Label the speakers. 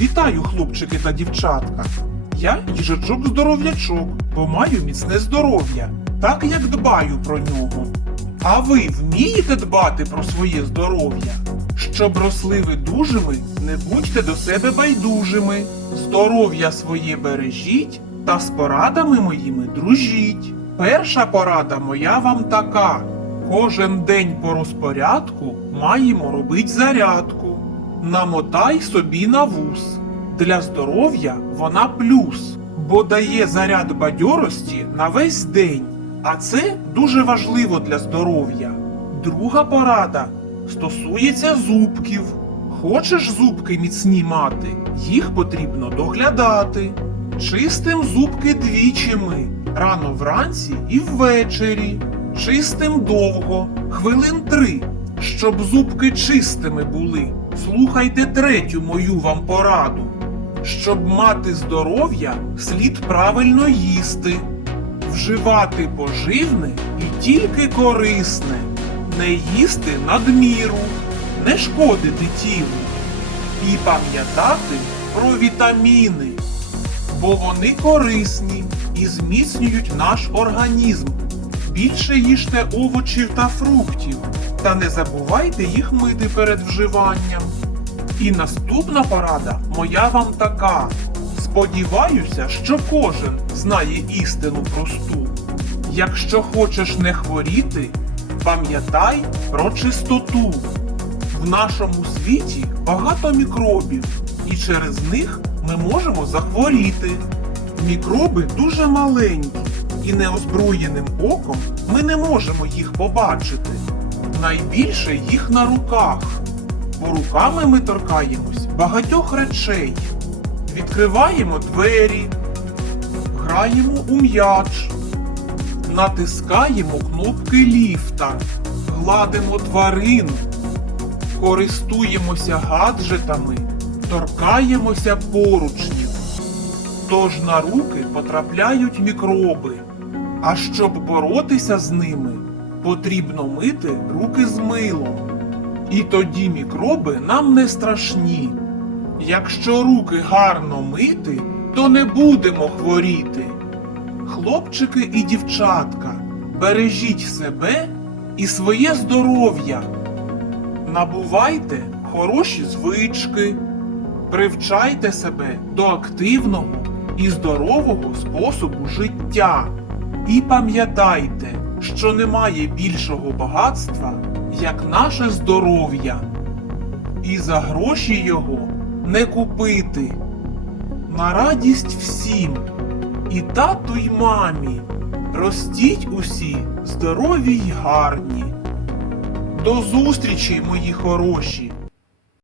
Speaker 1: Вітаю, хлопчики та дівчатка. Я їжачок здоров'ячок, бо маю міцне здоров'я, так як дбаю про нього. А ви вмієте дбати про своє здоров'я? Щоб росли ви дужими, не будьте до себе байдужими. Здоров'я своє бережіть та з порадами моїми дружіть. Перша порада моя вам така: кожен день по розпорядку маємо робить зарядку. Намотай собі на вус. Для здоров'я вона плюс, бо дає заряд бадьорості на весь день. А це дуже важливо для здоров'я. Друга порада стосується зубків. Хочеш зубки міцні мати, їх потрібно доглядати. Чистим зубки двічі ми, рано вранці і ввечері. Чистим довго, хвилин три, щоб зубки чистими були. Слухайте третю мою вам пораду. Щоб мати здоров'я, слід правильно їсти, вживати поживне і тільки корисне, не їсти надміру, не шкодити тілу і пам'ятати про вітаміни, бо вони корисні і зміцнюють наш організм. Більше їжте овочів та фруктів, та не забувайте їх мити перед вживанням. І наступна порада моя вам така. Сподіваюся, що кожен знає істину просту. Якщо хочеш не хворіти, пам'ятай про чистоту. В нашому світі багато мікробів, і через них ми можемо захворіти. Мікроби дуже маленькі, і неозброєним оком ми не можемо їх побачити. Найбільше їх на руках, бо руками ми торкаємось багатьох речей. Відкриваємо двері, граємо у м'яч, натискаємо кнопки ліфта, гладимо тварин, користуємося гаджетами, торкаємося поручнів. Тож на руки потрапляють мікроби. А щоб боротися з ними, потрібно мити руки з милом. І тоді мікроби нам не страшні. Якщо руки гарно мити, то не будемо хворіти. Хлопчики і дівчатка, бережіть себе і своє здоров'я. Набувайте хороші звички, привчайте себе до активного і здорового способу життя. І пам'ятайте, що немає більшого багатства, як наше здоров'я. І за гроші його не купити. На радість всім, і тату й мамі, ростіть усі здорові й гарні. До зустрічі, мої хороші!